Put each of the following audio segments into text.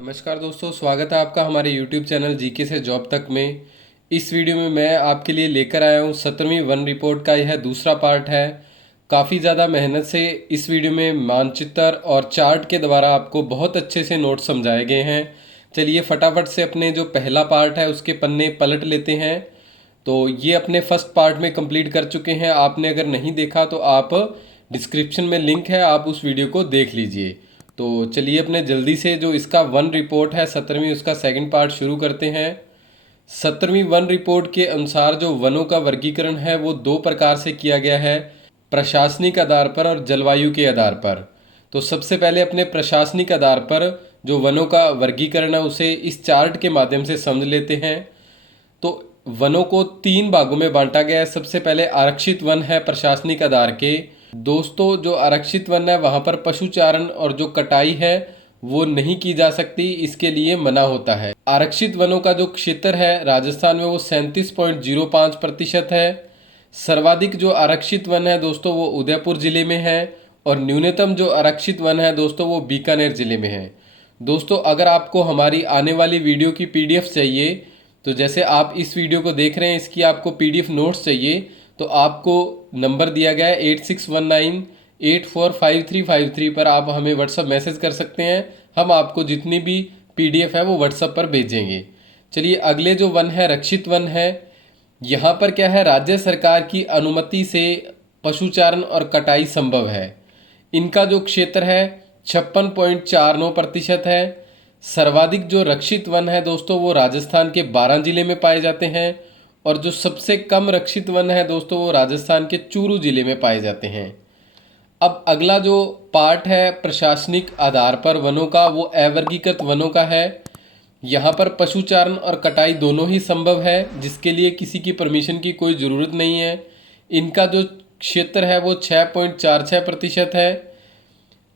नमस्कार दोस्तों, स्वागत है आपका हमारे YouTube चैनल जीके से जॉब तक में। इस वीडियो में मैं आपके लिए लेकर आया हूँ 17वीं वन रिपोर्ट का यह दूसरा पार्ट है। काफ़ी ज़्यादा मेहनत से इस वीडियो में मानचित्र और चार्ट के द्वारा आपको बहुत अच्छे से नोट समझाए गए हैं। चलिए फटाफट से अपने जो पहला पार्ट है उसके पन्ने पलट लेते हैं। तो ये अपने फर्स्ट पार्ट में कंप्लीट कर चुके हैं। आपने अगर नहीं देखा तो आप डिस्क्रिप्शन में लिंक है, आप उस वीडियो को देख लीजिए। तो चलिए अपने जल्दी से जो इसका वन रिपोर्ट है 17वीं, उसका सेकंड पार्ट शुरू करते हैं। 17वीं वन रिपोर्ट के अनुसार जो वनों का वर्गीकरण है वो दो प्रकार से किया गया है, प्रशासनिक आधार पर और जलवायु के आधार पर। तो सबसे पहले अपने प्रशासनिक आधार पर जो वनों का वर्गीकरण है उसे इस चार्ट के माध्यम से समझ लेते हैं। तो वनों को तीन भागों में बांटा गया है। सबसे पहले आरक्षित वन है प्रशासनिक आधार के। दोस्तों जो आरक्षित वन है वहाँ पर पशुचारण और जो कटाई है वो नहीं की जा सकती, इसके लिए मना होता है। आरक्षित वनों का जो क्षेत्र है राजस्थान में वो 37.05% है। सर्वाधिक जो आरक्षित वन है दोस्तों वो उदयपुर जिले में है और न्यूनतम जो आरक्षित वन है दोस्तों वो बीकानेर जिले में है। दोस्तों अगर आपको हमारी आने वाली वीडियो की PDF चाहिए, तो जैसे आप इस वीडियो को देख रहे हैं इसकी आपको PDF नोट्स चाहिए, तो आपको नंबर दिया गया है 8619845353 पर आप हमें व्हाट्सअप मैसेज कर सकते हैं। हम आपको जितनी भी PDF है वो व्हाट्सअप पर भेजेंगे। चलिए अगले जो वन है रक्षित वन है। यहाँ पर क्या है, राज्य सरकार की अनुमति से पशुचारण और कटाई संभव है। इनका जो क्षेत्र है 56.49% है। सर्वाधिक जो रक्षित वन है दोस्तों वो राजस्थान के 12 जिले में पाए जाते हैं और जो सबसे कम रक्षित वन है दोस्तों वो राजस्थान के चूरू जिले में पाए जाते हैं। अब अगला जो पार्ट है प्रशासनिक आधार पर वनों का, वो अवर्गीकृत वनों का है। यहाँ पर पशुचारण और कटाई दोनों ही संभव है, जिसके लिए किसी की परमिशन की कोई ज़रूरत नहीं है। इनका जो क्षेत्र है वो 6.46% है।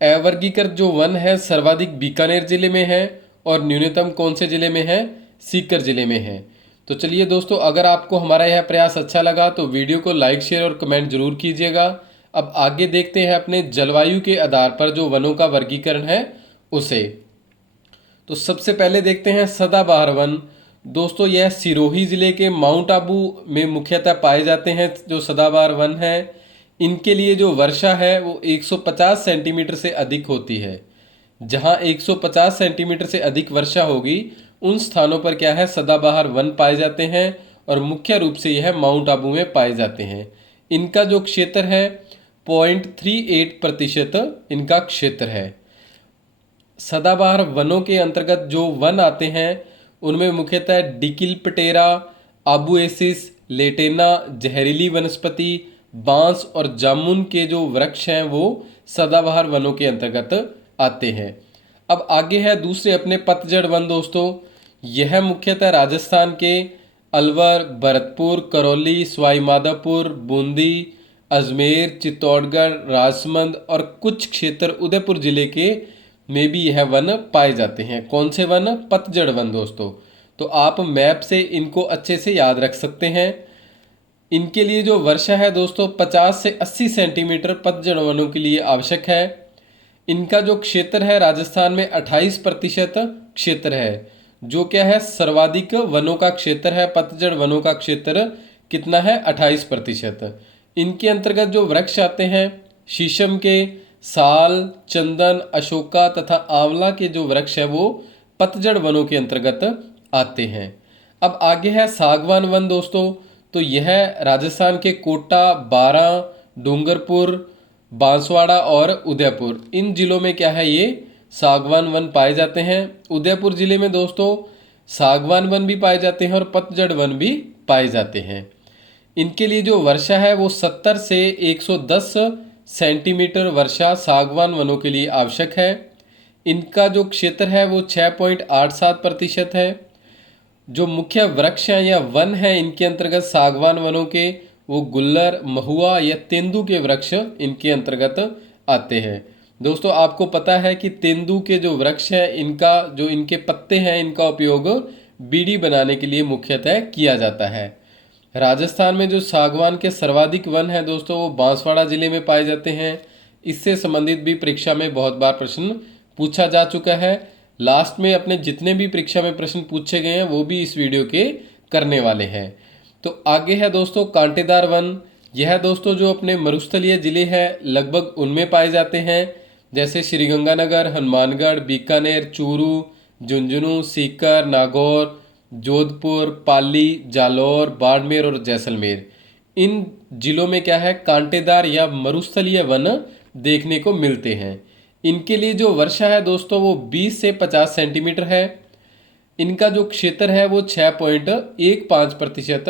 अवर्गीकृत जो वन है सर्वाधिक बीकानेर जिले में है और न्यूनतम कौन से जिले में है, सीकर जिले में है। तो चलिए दोस्तों, अगर आपको हमारा यह प्रयास अच्छा लगा तो वीडियो को लाइक शेयर और कमेंट जरूर कीजिएगा। अब आगे देखते हैं अपने जलवायु के आधार पर जो वनों का वर्गीकरण है उसे। तो सबसे पहले देखते हैं सदाबहार वन। दोस्तों यह सिरोही जिले के माउंट आबू में मुख्यतः पाए जाते हैं जो सदाबहार वन है। इनके लिए जो वर्षा है वो 150 सेंटीमीटर से अधिक होती है। जहां 150 सेंटीमीटर से अधिक वर्षा होगी उन स्थानों पर क्या है, सदाबहार वन पाए जाते हैं और मुख्य रूप से यह माउंट आबू में पाए जाते हैं। इनका जो क्षेत्र है 0.38% इनका क्षेत्र है। सदाबहार वनों के अंतर्गत जो वन आते हैं उनमें मुख्यतः डिकिलपटेरा, आबुएसिस, लेटेना, जहरीली वनस्पति, बांस और जामुन के जो वृक्ष हैं वो सदाबहार वनों के अंतर्गत आते हैं। अब आगे है दूसरे अपने पतझड़ वन। दोस्तों यह मुख्यतः राजस्थान के अलवर, भरतपुर, करौली, सवाई माधोपुर, बूंदी, अजमेर, चित्तौड़गढ़, राजसमंद और कुछ क्षेत्र उदयपुर जिले के में भी यह वन पाए जाते हैं। कौन से वन? पतझड़ वन दोस्तों। तो आप मैप से इनको अच्छे से याद रख सकते हैं। इनके लिए जो वर्षा है दोस्तों 50 से 80 सेंटीमीटर पतझड़ वनों के लिए आवश्यक है। इनका जो क्षेत्र है राजस्थान में 28% क्षेत्र है, जो क्या है सर्वाधिक वनों का क्षेत्र है। पतझड़ वनों का क्षेत्र कितना है? 28%। इनके अंतर्गत जो वृक्ष आते हैं शीशम के, साल, चंदन, अशोका तथा आंवला के जो वृक्ष है वो पतझड़ वनों के अंतर्गत आते हैं। अब आगे है सागवान वन दोस्तों। तो यह राजस्थान के कोटा, बारां, डूंगरपुर, बांसवाड़ा और उदयपुर इन जिलों में क्या है, ये सागवान वन पाए जाते हैं। उदयपुर जिले में दोस्तों सागवान वन भी पाए जाते हैं और पतझड़ वन भी पाए जाते हैं। इनके लिए जो वर्षा है वो 70 से 110 सेंटीमीटर वर्षा सागवान वनों के लिए आवश्यक है। इनका जो क्षेत्र है वो 6.87% है। जो मुख्य वृक्ष हैं या वन हैं इनके अंतर्गत सागवान वनों के, वो गुल्लर, महुआ या तेंदू के वृक्ष इनके अंतर्गत आते हैं। दोस्तों आपको पता है कि तेंदू के जो वृक्ष हैं इनका जो इनके पत्ते हैं इनका उपयोग बीड़ी बनाने के लिए मुख्यतः किया जाता है। राजस्थान में जो सागवान के सर्वाधिक वन हैं दोस्तों वो बांसवाड़ा जिले में पाए जाते हैं। इससे संबंधित भी परीक्षा में बहुत बार प्रश्न पूछा जा चुका है। लास्ट में अपने जितने भी परीक्षा में प्रश्न पूछे गए हैं वो भी इस वीडियो के करने वाले हैं। तो आगे है दोस्तों कांटेदार वन। यह दोस्तों जो अपने मरुस्थलीय जिले हैं लगभग उनमें पाए जाते हैं, जैसे श्रीगंगानगर, हनुमानगढ़, बीकानेर, चूरू, झुंझुनू, सीकर, नागौर, जोधपुर, पाली, जालौर, बाड़मेर और जैसलमेर। इन जिलों में क्या है, कांटेदार या मरुस्थलीय वन देखने को मिलते हैं। इनके लिए जो वर्षा है दोस्तों वो 20 से 50 सेंटीमीटर है। इनका जो क्षेत्र है वो 6.15%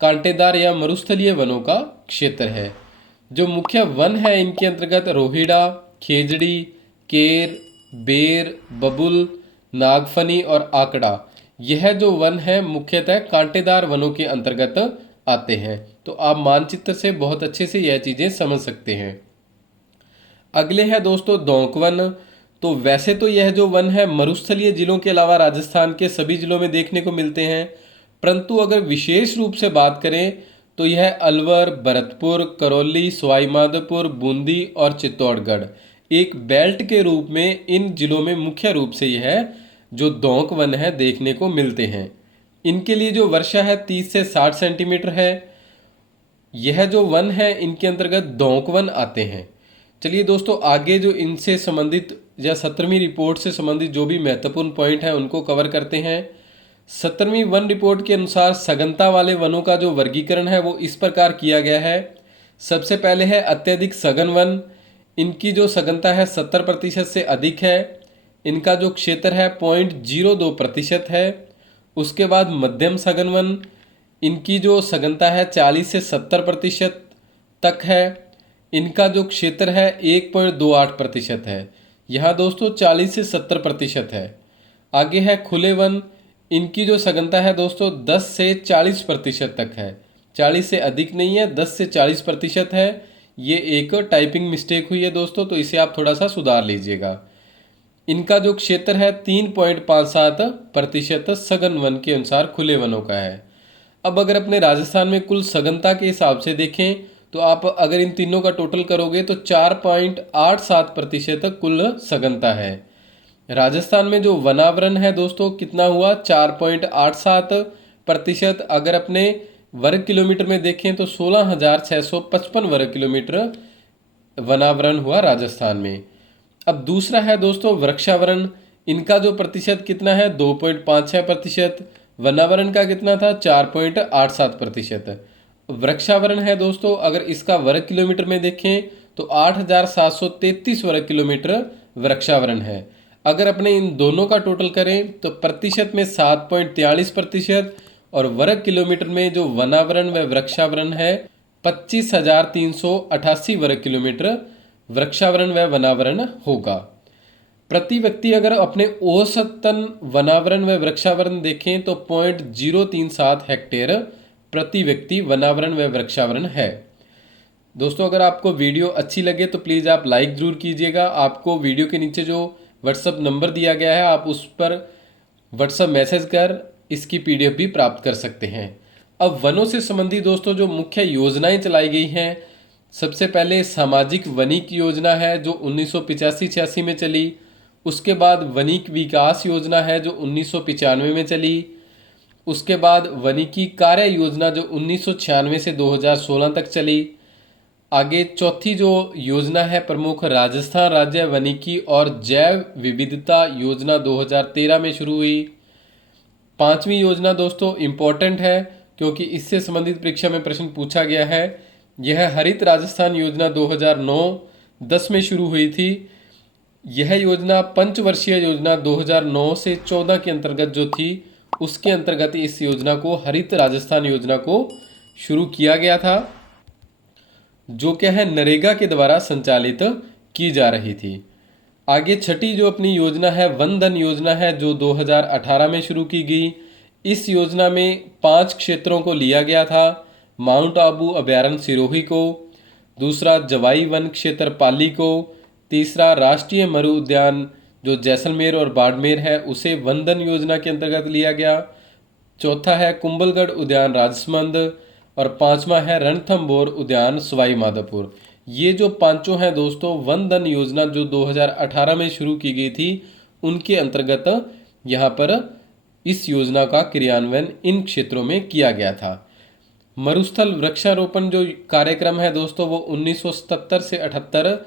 कांटेदार या मरुस्थलीय वनों का क्षेत्र है। जो मुख्य वन है इनके अंतर्गत रोहिड़ा, खेजड़ी, केर, बेर, बबुल, नागफनी और आकड़ा, यह जो वन है मुख्यतः कांटेदार वनों के अंतर्गत आते हैं। तो आप मानचित्र से बहुत अच्छे से यह चीज़ें समझ सकते हैं। अगले है दोस्तों दौंक वन। तो वैसे तो यह जो वन है मरुस्थलीय जिलों के अलावा राजस्थान के सभी जिलों में देखने को मिलते हैं, परंतु अगर विशेष रूप से बात करें तो यह अलवर, भरतपुर, करौली, सवाई माधोपुर, बूंदी और चित्तौड़गढ़ एक बेल्ट के रूप में इन जिलों में मुख्य रूप से यह जो दौंक वन है देखने को मिलते हैं। इनके लिए जो वर्षा है 30 से 60 सेंटीमीटर है। यह जो वन है इनके अंतर्गत दौंक वन आते हैं। चलिए दोस्तों आगे जो इनसे संबंधित या 17वीं रिपोर्ट से संबंधित जो भी महत्वपूर्ण पॉइंट है उनको कवर करते हैं। 17वीं वन रिपोर्ट के अनुसार सघनता वाले वनों का जो वर्गीकरण है वो इस प्रकार किया गया है। सबसे पहले है अत्यधिक सघन वन। इनकी जो सघनता है 70% से अधिक है। इनका जो क्षेत्र है 0.02% है। उसके बाद मध्यम सघन वन, इनकी जो सघनता है 40 से 70% तक है। इनका जो क्षेत्र है 1.28% है। यहाँ दोस्तों 40 से 70% है। आगे है खुले वन। इनकी जो सघनता है दोस्तों 10 से 40% तक है। 40 से अधिक नहीं है, 10 से 40% है। ये एक टाइपिंग मिस्टेक हुई है दोस्तों, तो इसे आप थोड़ा सा सुधार लीजिएगा। इनका जो क्षेत्र है 3.57% सघन वन के अनुसार खुले वनों का है। अब अगर अपने राजस्थान में कुल सघनता के हिसाब से देखें तो आप अगर इन तीनों का टोटल करोगे तो 4.87% कुल सघनता है। राजस्थान में जो वनावरण है दोस्तों कितना हुआ, 4.87%। अगर अपने वर्ग किलोमीटर में देखें तो 16,655 वर्ग किलोमीटर वनावरण हुआ राजस्थान में। अब दूसरा है दोस्तों वृक्षावरण। इनका जो प्रतिशत कितना है, 2.56%। वनावरण का कितना था, 4.87%। वृक्षावरण है दोस्तों, अगर इसका वर्ग किलोमीटर में देखें तो 8,733 वर्ग किलोमीटर वृक्षावरण है। अगर अपने इन दोनों का टोटल करें तो प्रतिशत में 7.43% और वर्ग किलोमीटर में जो वनावरण व वृक्षावरण है 25,388 वर्ग किलोमीटर वृक्षावरण व वनावरण होगा। प्रति व्यक्ति अगर अपने औसतन वनावरण व वृक्षावरण देखें तो 0.037 हेक्टेयर प्रति व्यक्ति वनावरण व वृक्षावरण है। दोस्तों अगर आपको वीडियो अच्छी लगे तो प्लीज़ आप लाइक ज़रूर कीजिएगा। आपको वीडियो के नीचे जो व्हाट्सअप नंबर दिया गया है आप उस पर व्हाट्सअप मैसेज कर इसकी PDF भी प्राप्त कर सकते हैं। अब वनों से संबंधित दोस्तों जो मुख्य योजनाएं चलाई गई हैं, सबसे पहले सामाजिक वनिक योजना है जो 1985-86 में चली। उसके बाद वनिक विकास योजना है जो 1995 में चली। उसके बाद वनिकी कार्य योजना जो 1996 से 2016 तक चली। आगे चौथी जो योजना है प्रमुख राजस्थान राज्य वनिकी और जैव विविधता योजना 2013 में शुरू हुई। पांचवी योजना दोस्तों इम्पोर्टेंट है क्योंकि इससे संबंधित परीक्षा में प्रश्न पूछा गया है। यह हरित राजस्थान योजना 2009-10 में शुरू हुई थी। यह योजना पंचवर्षीय योजना 2009 से 14 के अंतर्गत जो थी उसके अंतर्गत इस योजना को हरित राजस्थान योजना को शुरू किया गया था, जो क्या है नरेगा के द्वारा संचालित की जा रही थी। आगे छठी जो अपनी योजना है वन धन योजना है जो 2018 में शुरू की गई। इस योजना में 5 क्षेत्रों को लिया गया था। माउंट आबू अभयारण्य सिरोही को, दूसरा जवाई वन क्षेत्र पाली को, तीसरा राष्ट्रीय मरु उद्यान जो जैसलमेर और बाड़मेर है उसे वन धन योजना के अंतर्गत लिया गया। चौथा है कुंभलगढ़ उद्यान राजसमंद और पांचवा है रणथंभौर उद्यान सवाई माधोपुर। ये जो पांचों हैं दोस्तों वन धन योजना जो 2018 में शुरू की गई थी उनके अंतर्गत यहाँ पर इस योजना का क्रियान्वयन इन क्षेत्रों में किया गया था। मरुस्थल वृक्षारोपण जो कार्यक्रम है दोस्तों, वो 1977 से 78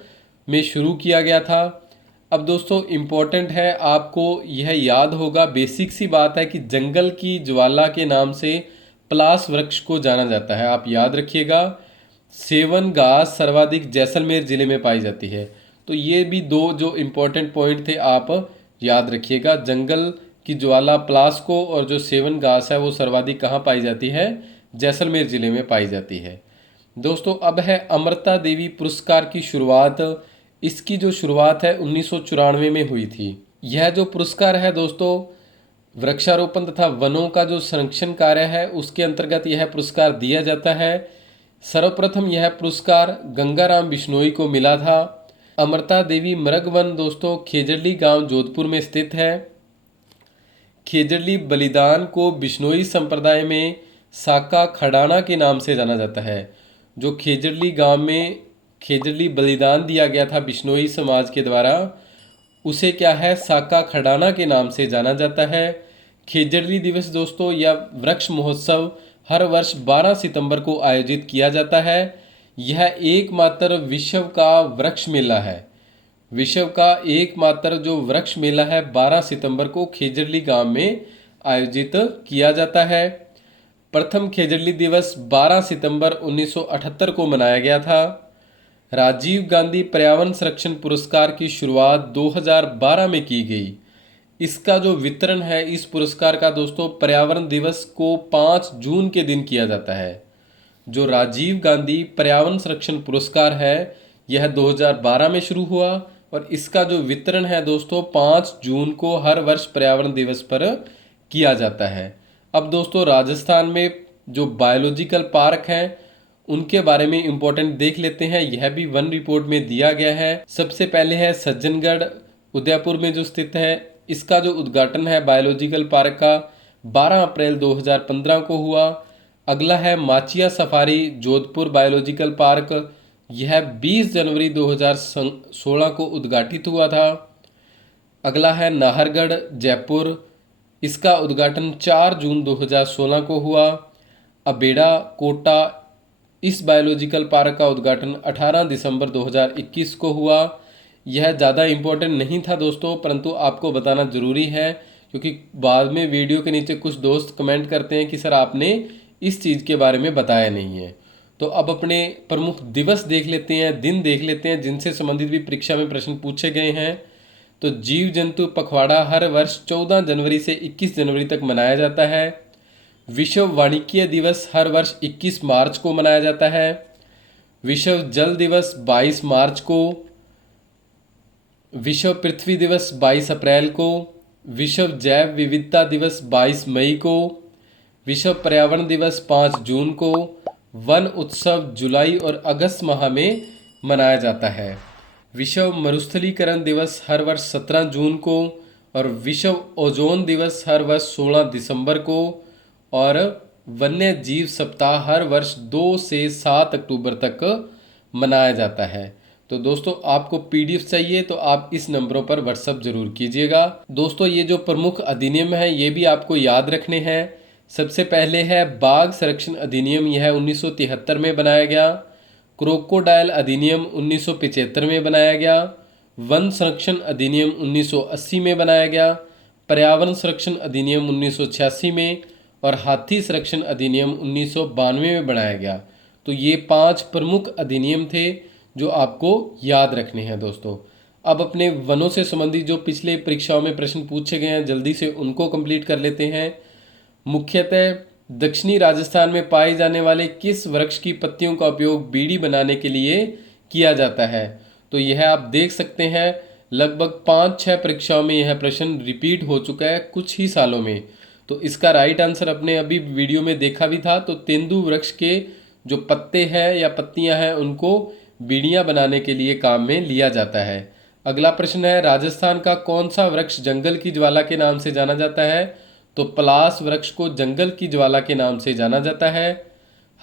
में शुरू किया गया था। अब दोस्तों इम्पोर्टेंट है, आपको यह याद होगा, बेसिक सी बात है कि जंगल की ज्वाला के नाम से पलास वृक्ष को जाना जाता है। आप याद रखिएगा, सेवन घास सर्वाधिक जैसलमेर जिले में पाई जाती है। तो ये भी दो जो इम्पोर्टेंट पॉइंट थे आप याद रखिएगा, जंगल की ज्वाला पलास को, और जो सेवन घास है वो सर्वाधिक कहाँ पाई जाती है, जैसलमेर जिले में पाई जाती है। दोस्तों अब है अमृता देवी पुरस्कार की शुरुआत। इसकी जो शुरुआत है 1994 में हुई थी। यह जो पुरस्कार है दोस्तों, वृक्षारोपण तथा वनों का जो संरक्षण कार्य है उसके अंतर्गत यह पुरस्कार दिया जाता है। सर्वप्रथम यह पुरस्कार गंगाराम बिश्नोई को मिला था। अमृता देवी मृग वन दोस्तों खेजड़ली गांव जोधपुर में स्थित है। खेजड़ली बलिदान को बिश्नोई संप्रदाय में साका खड़ाना के नाम से जाना जाता है। जो खेजड़ली गांव में खेजड़ली बलिदान दिया गया था बिश्नोई समाज के द्वारा, उसे क्या है, साका खड़ाना के नाम से जाना जाता है। खेजड़ली दिवस दोस्तों या वृक्ष महोत्सव हर वर्ष 12 सितंबर को आयोजित किया जाता है। यह एकमात्र विश्व का वृक्ष मेला है। विश्व का एकमात्र जो वृक्ष मेला है 12 सितंबर को खेजड़ली गांव में आयोजित किया जाता है। प्रथम खेजड़ली दिवस 12 सितंबर 1978 को मनाया गया था। राजीव गांधी पर्यावरण संरक्षण पुरस्कार की शुरुआत 2012 में की गई। इसका जो वितरण है इस पुरस्कार का दोस्तों, पर्यावरण दिवस को 5 जून के दिन किया जाता है। जो राजीव गांधी पर्यावरण संरक्षण पुरस्कार है यह 2012 में शुरू हुआ और इसका जो वितरण है दोस्तों 5 जून को हर वर्ष पर्यावरण दिवस पर किया जाता है। अब दोस्तों राजस्थान में जो बायोलॉजिकल पार्क हैं उनके बारे में इम्पोर्टेंट देख लेते हैं। यह भी वन रिपोर्ट में दिया गया है। सबसे पहले है सज्जनगढ़ उदयपुर में जो स्थित है। इसका जो उद्घाटन है बायोलॉजिकल पार्क का 12 अप्रैल 2015 को हुआ। अगला है Machia safari Jodhpur biological park. यह 20 जनवरी 2016 को उद्घाटित हुआ था। अगला है नाहरगढ़ जयपुर। इसका उद्घाटन 4 जून 2016 को हुआ। अबेड़ा कोटा, इस बायोलॉजिकल पार्क का उद्घाटन 18 दिसंबर 2021 को हुआ। यह ज़्यादा इम्पोर्टेंट नहीं था दोस्तों, परंतु आपको बताना ज़रूरी है क्योंकि बाद में वीडियो के नीचे कुछ दोस्त कमेंट करते हैं कि सर आपने इस चीज़ के बारे में बताया नहीं है। तो अब अपने प्रमुख दिवस देख लेते हैं, दिन देख लेते हैं जिनसे संबंधित भी परीक्षा में प्रश्न पूछे गए हैं। तो जीव जंतु पखवाड़ा हर वर्ष 14 जनवरी से 21 जनवरी तक मनाया जाता है। विश्व वानिकी दिवस हर वर्ष 21 मार्च को मनाया जाता है। विश्व जल दिवस 22 मार्च को। विश्व पृथ्वी दिवस 22 अप्रैल को। विश्व जैव विविधता दिवस 22 मई को। विश्व पर्यावरण दिवस 5 जून को। वन उत्सव जुलाई और अगस्त माह में मनाया जाता है। विश्व मरुस्थलीकरण दिवस हर वर्ष 17 जून को और विश्व ओजोन दिवस हर वर्ष 16 दिसंबर को और वन्य जीव सप्ताह हर वर्ष 2 से 7 अक्टूबर तक मनाया जाता है। तो दोस्तों आपको पीडीएफ चाहिए तो आप इस नंबरों पर व्हाट्सअप जरूर कीजिएगा। दोस्तों ये जो प्रमुख अधिनियम है ये भी आपको याद रखने हैं। सबसे पहले है बाघ संरक्षण अधिनियम, यह 1973 में बनाया गया। क्रोकोडाइल अधिनियम 1975 में बनाया गया। वन संरक्षण अधिनियम 1980 में बनाया गया। पर्यावरण संरक्षण अधिनियम 1986 में और हाथी संरक्षण अधिनियम 1992 में बनाया गया। तो ये 5 प्रमुख अधिनियम थे जो आपको याद रखने हैं दोस्तों। अब अपने वनों से संबंधित जो पिछले परीक्षाओं में प्रश्न पूछे गए हैं जल्दी से उनको कंप्लीट कर लेते हैं। मुख्यतः दक्षिणी राजस्थान में पाए जाने वाले किस वृक्ष की पत्तियों का उपयोग बीड़ी बनाने के लिए किया जाता है? तो यह आप देख सकते हैं लगभग 5-6 परीक्षाओं में यह प्रश्न रिपीट हो चुका है कुछ ही सालों में। तो इसका राइट आंसर अपने अभी वीडियो में देखा भी था। तो तेंदू वृक्ष के जो पत्ते हैं या पत्तियां हैं उनको बीड़ियां बनाने के लिए काम में लिया जाता है। अगला प्रश्न है राजस्थान का कौन सा वृक्ष जंगल की ज्वाला के नाम से जाना जाता है? तो पलास वृक्ष को जंगल की ज्वाला के नाम से जाना जाता है।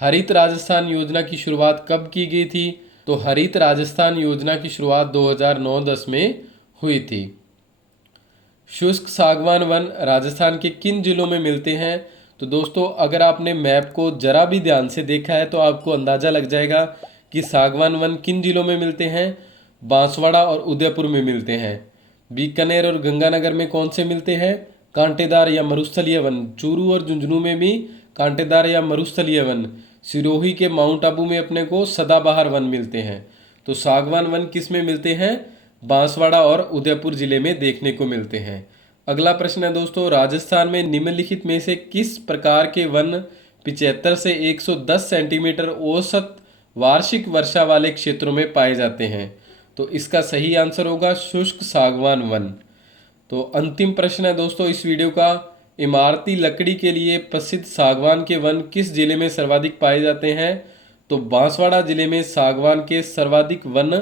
हरित राजस्थान योजना की शुरुआत कब की गई थी? तो हरित राजस्थान योजना की शुरुआत 2009-10 में हुई थी। शुष्क सागवान वन राजस्थान के किन जिलों में मिलते हैं? तो दोस्तों अगर आपने मैप को जरा भी ध्यान से देखा है तो आपको अंदाज़ा लग जाएगा कि सागवान वन किन जिलों में मिलते हैं। बांसवाड़ा और उदयपुर में मिलते हैं। बीकानेर और गंगानगर में कौन से मिलते हैं? कांटेदार या मरुस्थलीय वन। चूरू और झुंझुनू में भी कांटेदार या मरुस्थलीय वन। सिरोही के माउंट आबू में अपने को सदाबहार वन मिलते हैं। तो सागवान वन किस में मिलते हैं? बांसवाड़ा और उदयपुर जिले में देखने को मिलते हैं। अगला प्रश्न है दोस्तों, राजस्थान में निम्नलिखित में से किस प्रकार के वन 75 से 110 सेंटीमीटर औसत वार्षिक वर्षा वाले क्षेत्रों में पाए जाते हैं? तो इसका सही आंसर होगा शुष्क सागवान वन। तो अंतिम प्रश्न है दोस्तों इस वीडियो का, इमारती लकड़ी के लिए प्रसिद्ध सागवान के वन किस जिले में सर्वाधिक पाए जाते हैं? तो बांसवाड़ा जिले में सागवान के सर्वाधिक वन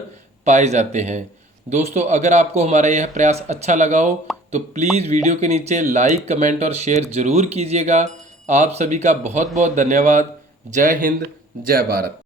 पाए जाते हैं। दोस्तों अगर आपको हमारा यह प्रयास अच्छा लगा हो तो प्लीज़ वीडियो के नीचे लाइक, कमेंट और शेयर ज़रूर कीजिएगा। आप सभी का बहुत बहुत धन्यवाद। जय हिंद, जय भारत।